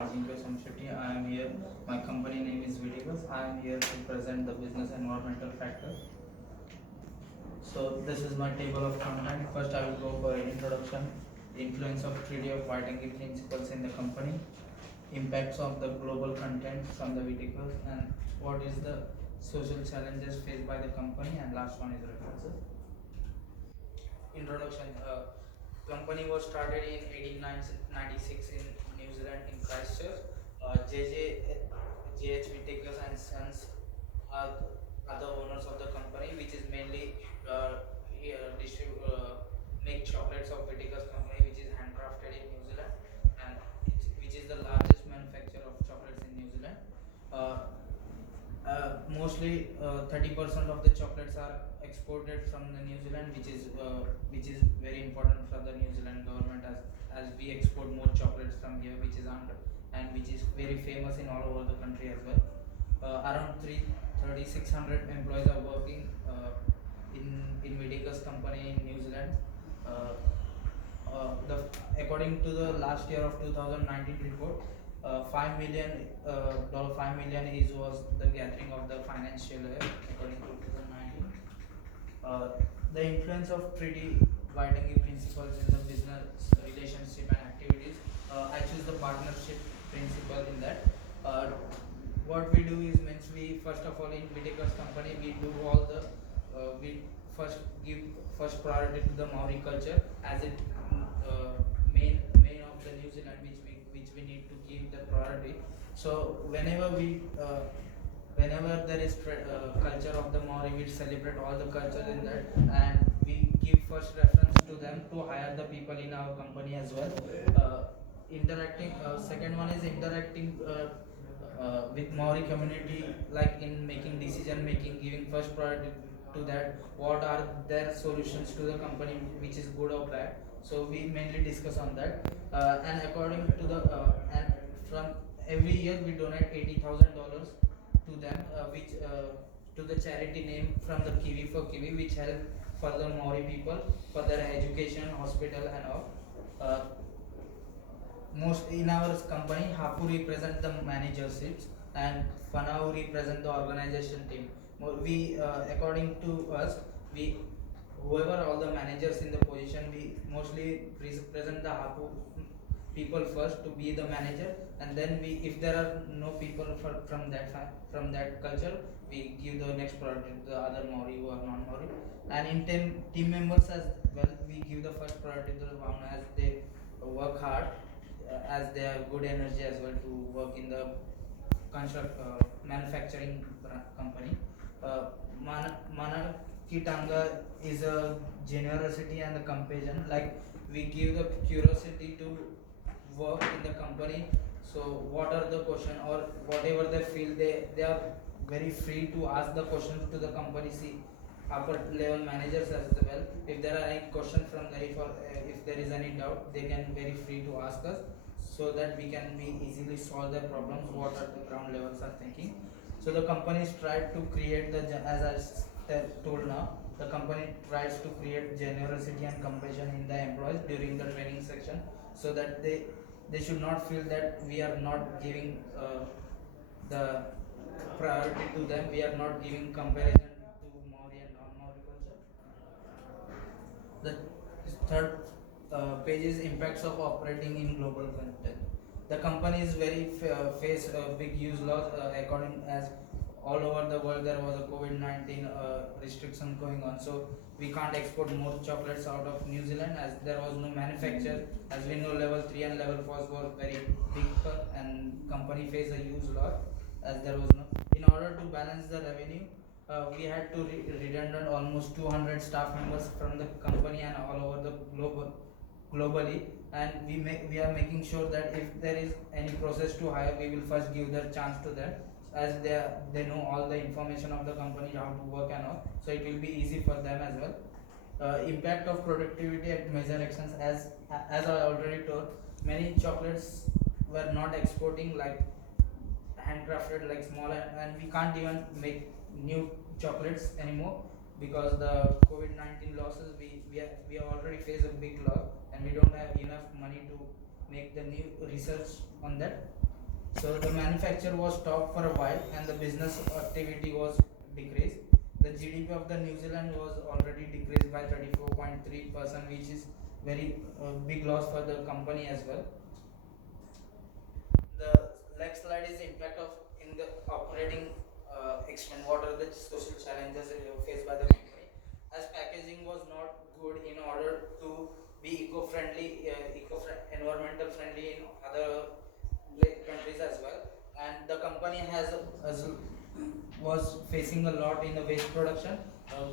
Jinkar Samshetty. I am here. My company name is Viticus. I am here to present the business environmental factors. So this is my table of content. First, I will go for an introduction, influence of Treaty of Waitangi principles in the company, impacts of the global content from the Viticus, and what is the social challenges faced by the company. And last one is references. Introduction. Company was started in 1896 in New Zealand in Christchurch. JH Whittaker and Sons are the owners of the company, which is mainly make chocolates of Whittaker's company, which is handcrafted in New Zealand, and which is the largest manufacturer of chocolates in New Zealand. Uh, Mostly 30% of the chocolates are exported from the New Zealand, which is very important for the New Zealand government, as we export more chocolates from here, which is under and which is very famous in all over the country as well. Around 3,600 employees are working in Whittaker's company in New Zealand. Uh, the According to the last year of 2019 report, 5 million dollar 5 million is was the gathering of the financial year according to 2019. uh, the influence of Treaty Waitangi principles in the business relationship and activities. I choose the partnership principle in that. uh, what we do is, means we first of all in Whittaker's company we do all the we first give first priority to the Maori culture as it uh, main of the New Zealand, which we need to give the priority. So whenever there is culture of the Maori, we celebrate all the culture in that, and we give first reference to them to hire the people in our company as well. Uh, Interacting. Second one is interacting with Maori community, like in making decision making, giving first priority to that. What are their solutions to the company, which is good or bad? So we mainly discuss on that. And according to the and from every year we donate $80,000 to them, which to the charity name from the Kiwi for Kiwi, which help for the Maori people for their education, hospital, and all. Uh, Most in our company, Hapu represent the managerships and Fanau represent the organization team. We according to us, we whoever all the managers in the position, we mostly present the Hapu people first to be the manager, and then we, if there are no people from that culture, we give the next priority to the other Maori who are non Maori. And in team members as well, we give the first priority to the one as they work hard, as they have good energy as well to work in the manufacturing company. Mana Kitanga is a generosity and a compassion. Like we give the curiosity to work in the company. So what are the question or whatever they feel, they are very free to ask the questions to the company. See, upper level managers as well. If there are any question from there, if there is any doubt, they can very free to ask us, so that we can be easily solve the problems what are the ground levels are thinking. So the companies try to create the as I told now, the company tries to create generosity and compassion in the employees during the training section, so that they should not feel that we are not giving the priority to them, we are not giving comparison to Maori and non-Maori culture. The third page is impacts of operating in global content. The company is very face big use loss, according as all over the world there was a COVID-19 restriction going on. So we can't export more chocolates out of New Zealand as there was no manufacture. As we know, level 3 and level 4 were very big, and company faced a huge loss as there was no. In order to balance the revenue, we had to redundant almost 200 staff members from the company and all over the globally, and we are making sure that if there is any process to hire, we will first give the chance to them, as they know all the information of the company, how to work and all, so it will be easy for them as well. Impact of productivity at major actions, as I already told, many chocolates were not exporting, like handcrafted, like small, and we can't even make new chocolates anymore because the COVID-19 losses, we have already faced a big loss, and we don't have enough money to make the new research on that. So the manufacture was stopped for a while and the business activity was decreased. The GDP of the New Zealand was already decreased by 34.3%, which is very big loss for the company as well. The next slide is the impact of in the operating extent. What are the social challenges faced by the company? As packaging was not good in order to be eco-friendly, environmental friendly in other countries as well, and the company has was facing a lot in the waste production.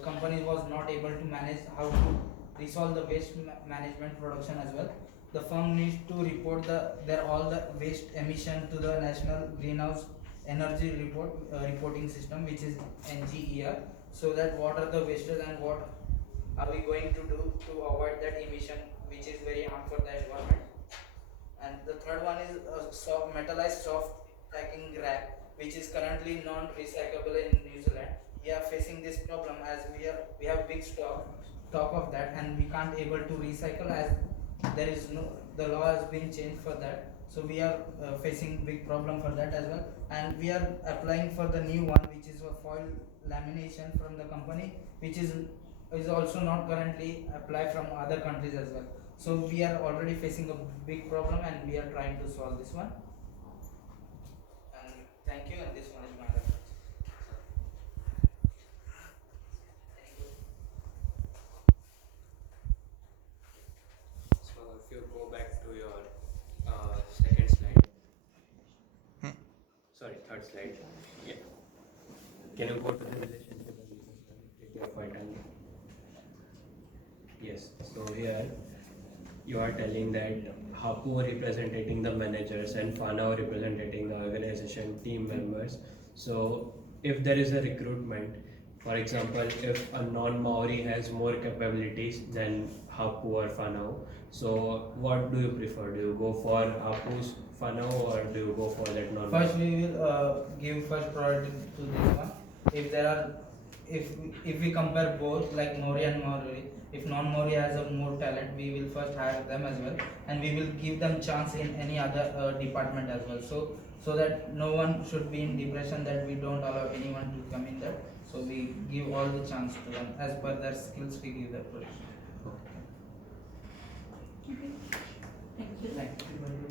Company was not able to manage how to resolve the waste management production as well. The firm needs to report their all the waste emission to the National Greenhouse Energy reporting system, which is NGER, so that what are the wastes and what are we going to do to avoid that emission, which is very harmful for the environment. And the third one is metallized soft packing wrap, which is currently non-recyclable in New Zealand. We are facing this problem as we have big stock of that, and we can't able to recycle as there is no, the law has been changed for that. So we are facing big problem for that as well, and we are applying for the new one, which is a foil lamination from the company, which is also not currently applied from other countries as well. So we are already facing a big problem and we are trying to solve this one. And thank you, and this one is my reference. So if you go back to your second slide, sorry, third slide. Yeah. Can you go to the relationship and business if you are quite angry? Yes. So here you are telling that Hapu representing the managers and Fanao representing the organization team members. So if there is a recruitment, for example, if a non-Maori has more capabilities than Hapu or Fanao, so what do you prefer? Do you go for Hapu's Fanao or do you go for that non? First, we will give first priority to this one. If there are, if we compare both like Mori and Maori, if non-Mori has a more talent, we will first hire them as well, and we will give them chance in any other department as well. So that no one should be in depression that we don't allow anyone to come in there. So we give all the chance to them as per their skills. We give that position. Okay. Thank you. Thank you.